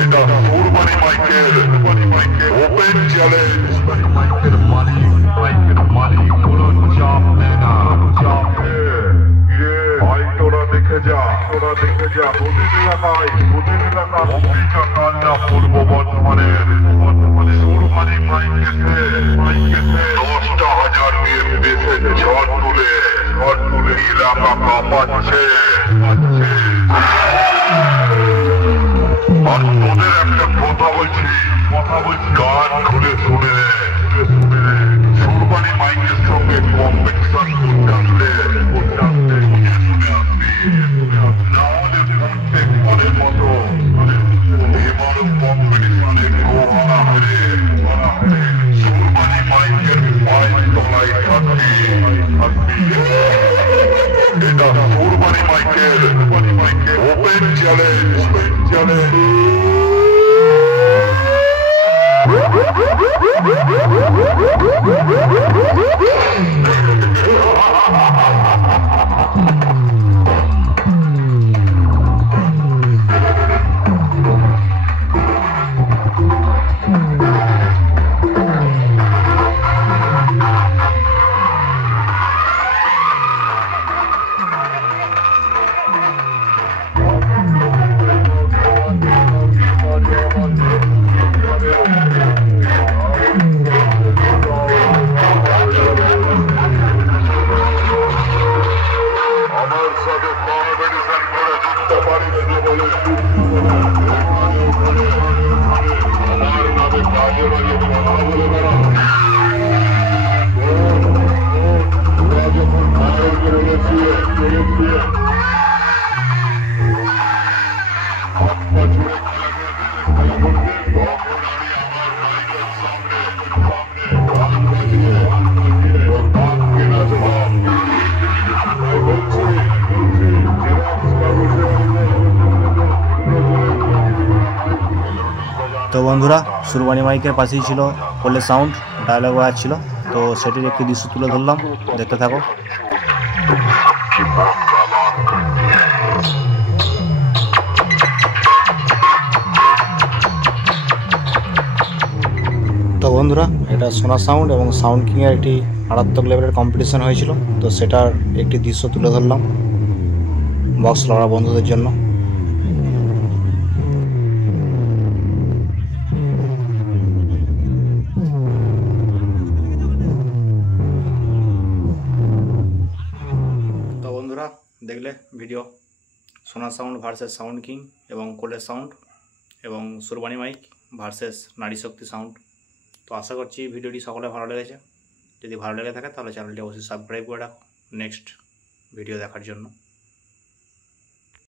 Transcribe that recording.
এটা কুরবানি Michael open challenge. মাইকের মালিক কোনো চাপ নেয় না, চাপ ভাই তোরা দেখে যা প্রতিদিন এলাকায় অভিযোগ কান্না পূর্ব বর্ধমানের কুরবানি মাইকেতে 10,000 দিয়ে দেশের ঝড় তুলে এলাকা কাঁপাচ্ছে। আর তোদের একটা কথা বলছি গান খুলে শুনে কুরবানি মাইকের সঙ্গে কম্পিটিশন করতে আসলে নাহলে প্রত্যেকবারের মতো এবারও কম্পিটিশনে গোহারা হারে কুরবানি মাইকের পায়ের তলায় থাকবি। এটা কুরবানি মাইকেল ওপেন চ্যালেঞ্জ। তো বন্ধুরা, কুরবানি মাইকের পাশেই ছিল কোলে সাউন্ড, ডায়লগ ওয়ার ছিল, তো সেটির একটি দৃশ্য তুলে ধরলাম, দেখতে থাকো। তো বন্ধুরা, এটা সোনা সাউন্ড এবং সাউন্ড কিংয়ের একটি মারাত্মক লেভেলের কম্পিটিশন হয়েছিল, তো সেটার একটি দৃশ্য তুলে ধরলাম বক্স লড়া বন্ধুদের জন্য। তো বন্ধুরা, দেখলে ভিডিও সোনা সাউন্ড ভার্সেস সাউন্ড কিং এবং কোলের সাউন্ড এবং কুরবানি মাইক ভার্সেস নারী শক্তি সাউন্ড। তো আশা করছি ভিডিওটি সকলে ভালো লেগেছে। যদি ভালো লেগে থাকে তাহলে চ্যানেলটি অবশ্যই সাবস্ক্রাইব করে রাখো নেক্সট ভিডিও দেখার জন্য।